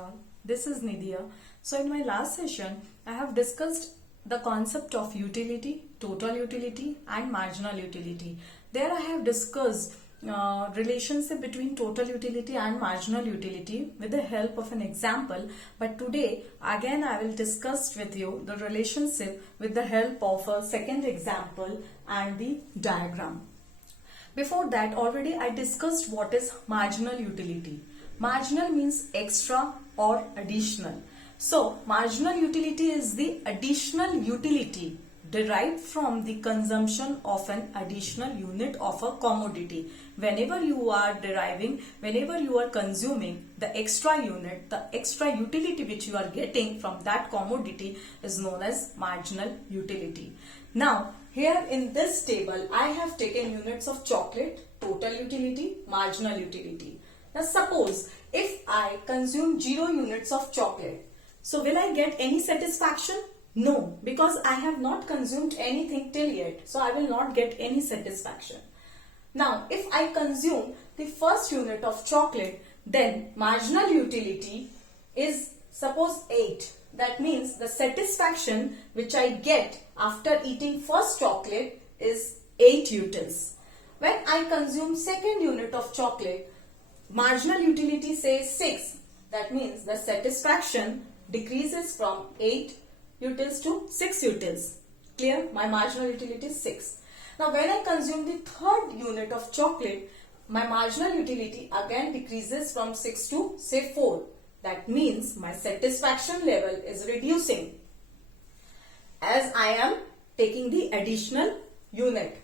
all, this is Nidhiya. So in my last session, I have discussed the concept of utility, total utility and marginal utility. There I have discussed relationship between total utility and marginal utility with the help of an example. But today again I will discuss with you the relationship with the help of a second example and the diagram. Before that, already I discussed what is marginal utility. Marginal means extra or additional. So, marginal utility is the additional utility derived from the consumption of an additional unit of a commodity. Whenever you are consuming the extra unit, the extra utility which you are getting from that commodity is known as marginal utility. Now, here in this table, I have taken units of chocolate, total utility, marginal utility. Now, suppose if I consume 0 units of chocolate, so will I get any satisfaction? No, because I have not consumed anything till yet. So, I will not get any satisfaction. Now, if I consume the first unit of chocolate, then marginal utility is suppose 8. That means the satisfaction which I get after eating first chocolate is 8 utils. When I consume second unit of chocolate, marginal utility says 6. That means the satisfaction decreases from 8 utils to 6 utils. Clear? My marginal utility is 6. Now when I consume the third unit of chocolate, my marginal utility again decreases from 6 to say 4. That means my satisfaction level is reducing as I am taking the additional unit.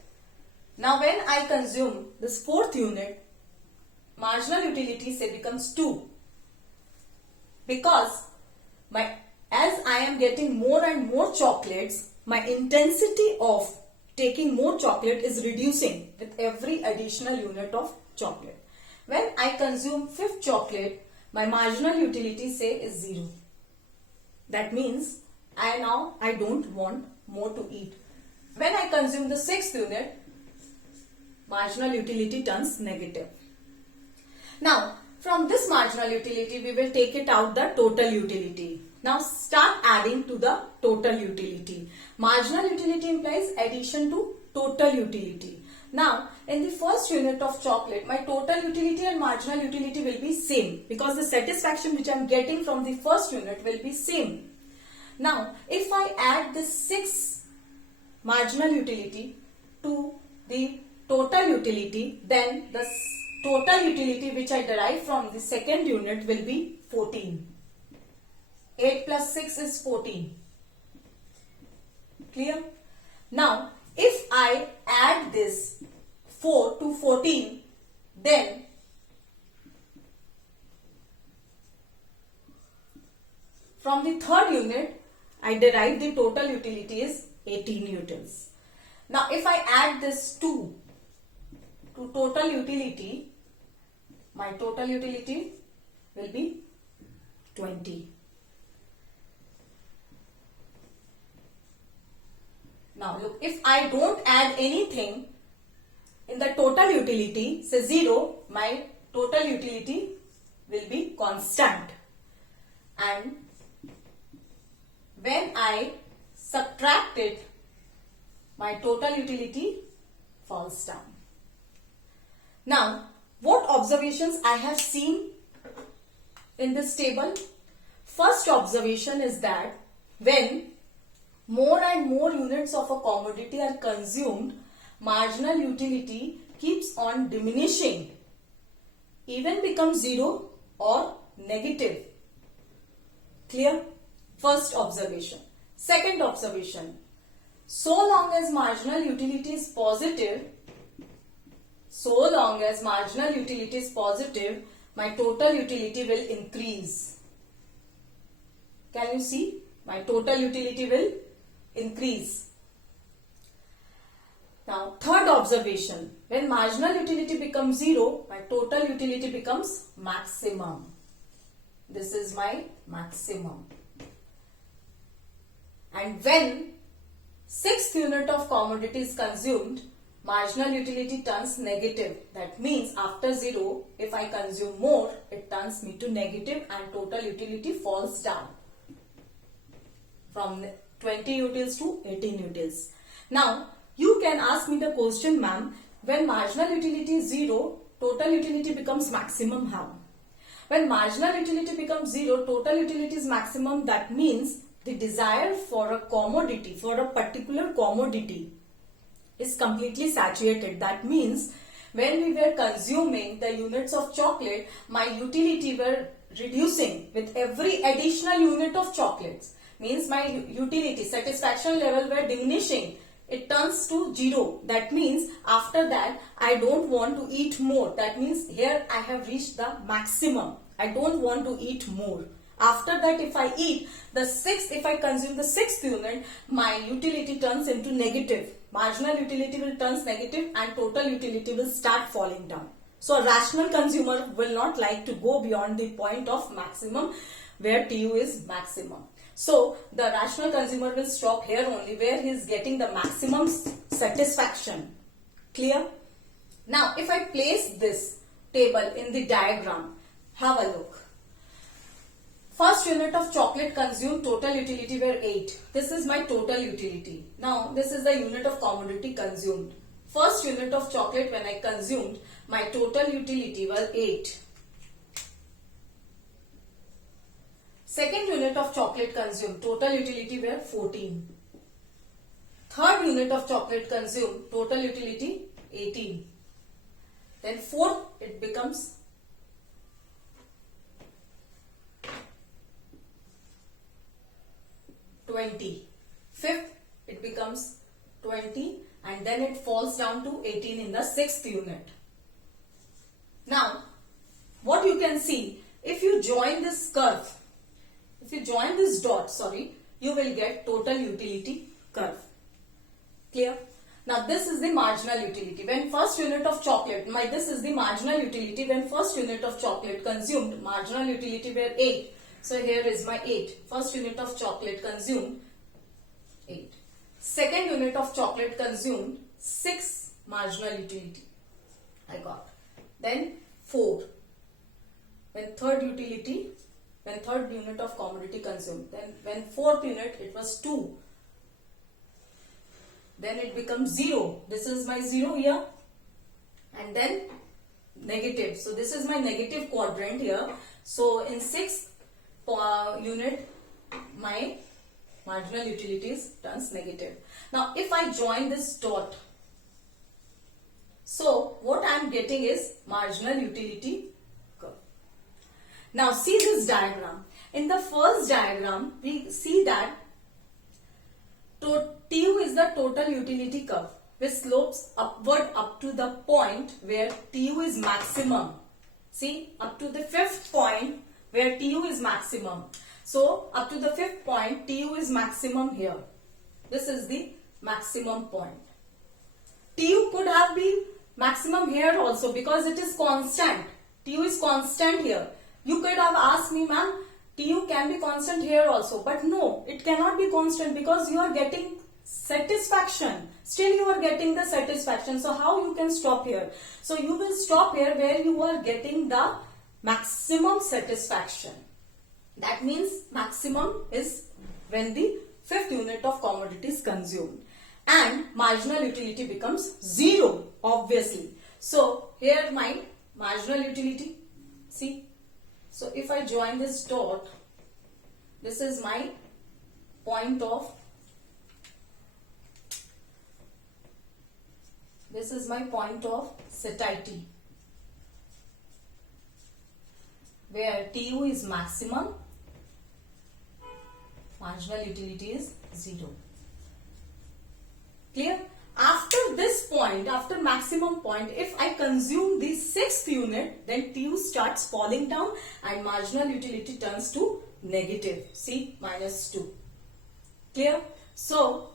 Now when I consume this fourth unit, marginal utility say becomes 2. Because as I am getting more and more chocolates, my intensity of taking more chocolate is reducing with every additional unit of chocolate. When I consume fifth chocolate, my marginal utility say is 0. That means I don't want more to eat. When I consume the sixth unit, marginal utility turns negative. Now from this marginal utility we will take it out the total utility. Now start adding to the total utility. Marginal utility implies addition to total utility. Now, in the first unit of chocolate, my total utility and marginal utility will be same because the satisfaction which I am getting from the first unit will be same. Now, if I add this 6 marginal utility to the total utility, then the total utility which I derive from the second unit will be 14. 8 plus 6 is 14. Clear? Now, if I add this 4 to 14, then from the third unit, I derive the total utility is 18 utils. Now, if I add this 2 to total utility, my total utility will be 20. Now look, if I don't add anything in the total utility, say 0, my total utility will be constant. And when I subtract it, my total utility falls down. Now, what observations I have seen in this table? First observation is that when more and more units of a commodity are consumed, marginal utility keeps on diminishing, even becomes 0 or negative. Clear? First observation. Second observation. So long as marginal utility is positive, my total utility will increase. Can you see? My total utility will increase. Now, third observation. When marginal utility becomes 0, my total utility becomes maximum. This is my maximum. And when 6th unit of commodity is consumed, marginal utility turns negative. That means after 0, if I consume more, it turns me to negative and total utility falls down from 20 utils to 18 utils. Now, you can ask me the question, ma'am, when marginal utility is 0, total utility becomes maximum how? When marginal utility becomes 0, total utility is maximum. That means the desire for a commodity, for a particular commodity is completely saturated. That means when we were consuming the units of chocolate, my utility were reducing with every additional unit of chocolates. Means my utility, satisfaction level were diminishing. It turns to 0. That means after that I don't want to eat more. That means here I have reached the maximum. I don't want to eat more. After that, if I eat if I consume the 6th unit, my utility turns into negative. Marginal utility will turn negative and total utility will start falling down. So a rational consumer will not like to go beyond the point of maximum where TU is maximum. So the rational consumer will stop here only where he is getting the maximum satisfaction. Clear? Now if I place this table in the diagram, have a look. First unit of chocolate consumed, total utility were 8. This is my total utility. Now this is the unit of commodity consumed. First unit of chocolate when I consumed, my total utility was 8. Second unit of chocolate consumed, total utility were 14. Third unit of chocolate consumed, total utility 18. Then fourth, it becomes 20. Fifth, it becomes 20 and then it falls down to 18 in the 6th unit. Now, what you can see, if you join this curve, if you join this dot, you will get total utility curve. Clear? Now, this is the marginal utility. When first unit of chocolate, this is the marginal utility. When first unit of chocolate consumed, marginal utility were 8. So here is my 8. First unit of chocolate consumed, 8. Second unit of chocolate consumed, 6 marginal utility. I got. Then 4. When third unit of commodity consumed. Then when fourth unit, it was 2. Then it becomes 0. This is my 0 here. And then negative. So this is my negative quadrant here. So in 6th unit, my marginal utilities turns negative. Now if I join this dot, so what I am getting is marginal utility curve. Now see this diagram. In the first diagram, we see that TU is the total utility curve which slopes upward up to the point where TU is maximum. See, up to the 5th point where TU is maximum. So, up to the 5th point, TU is maximum here. This is the maximum point. TU could have been maximum here also because it is constant. TU is constant here. You could have asked me, ma'am, TU can be constant here also. But no, it cannot be constant because you are getting satisfaction. Still you are getting the satisfaction. So, how you can stop here? So, you will stop here where you are getting the maximum satisfaction. That means maximum is when the 5th unit of commodity is consumed and marginal utility becomes 0 obviously. So here my marginal utility, see, so if I join this dot, this is my point of satiety where TU is maximum, marginal utility is 0. Clear? After this point, after maximum point, if I consume the 6th unit, then TU starts falling down and marginal utility turns to negative. See, -2. Clear? So,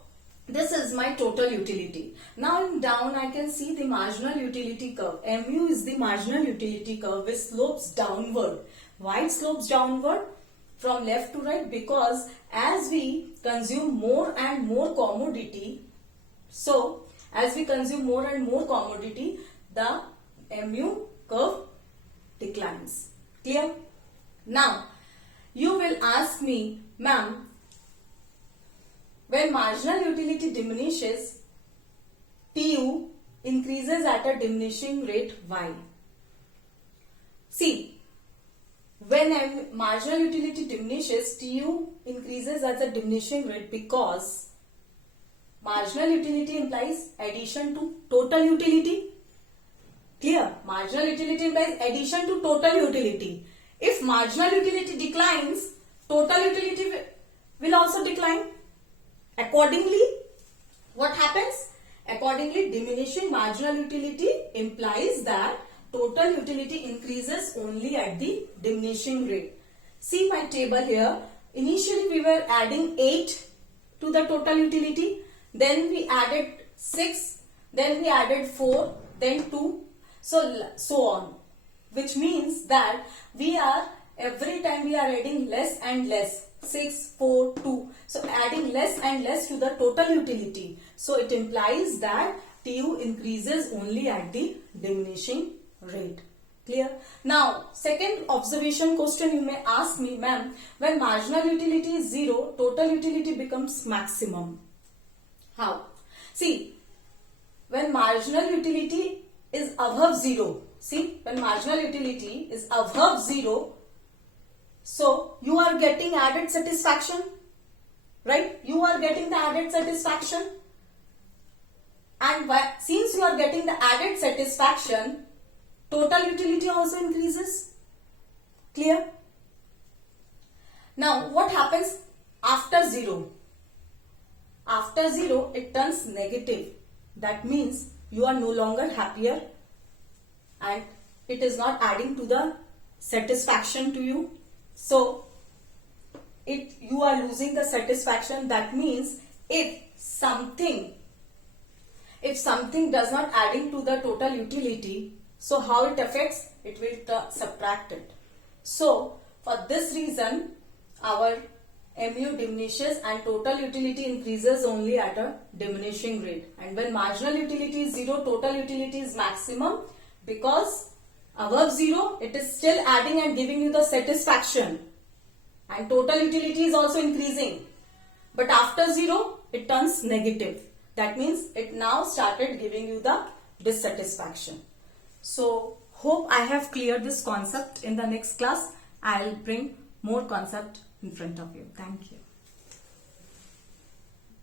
this is my total utility. Now in down I can see the marginal utility curve. MU is the marginal utility curve which slopes downward. Why it slopes downward? From left to right, because as we consume more and more commodity, so As we consume more and more commodity, the MU curve declines. Clear? Now, you will ask me, ma'am, when marginal utility diminishes, TU increases at a diminishing rate. Why? See, when marginal utility diminishes, TU increases at a diminishing rate because marginal utility implies addition to total utility. Clear? Marginal utility implies addition to total utility. If marginal utility declines, total utility will also decline. Accordingly, what happens? Accordingly, diminishing marginal utility implies that total utility increases only at the diminishing rate. See my table here. Initially, we were adding 8 to the total utility. Then we added 6. Then we added 4. Then 2. So on. Which means that we are, every time we are adding less and less. 6, 4, 2. So adding less and less to the total utility. So it implies that TU increases only at the diminishing rate. Clear? Now, second observation question you may ask me, ma'am, when marginal utility is 0, total utility becomes maximum. How? See, when marginal utility is above 0, see, when marginal utility is above 0, so you are getting added satisfaction, right? You are getting the added satisfaction. And since you are getting the added satisfaction, total utility also increases. Clear? Now, what happens after 0? After 0, it turns negative. That means you are no longer happier and it is not adding to the satisfaction to you. So, you are losing the satisfaction. That means if something does not adding to the total utility, so how it affects? It will subtract it. So, for this reason, our MU diminishes and total utility increases only at a diminishing rate. And when marginal utility is 0, total utility is maximum, because above 0, it is still adding and giving you the satisfaction. And total utility is also increasing. But after 0, it turns negative. That means it now started giving you the dissatisfaction. So, hope I have cleared this concept. In the next class, I'll bring more concept in front of you. Thank you.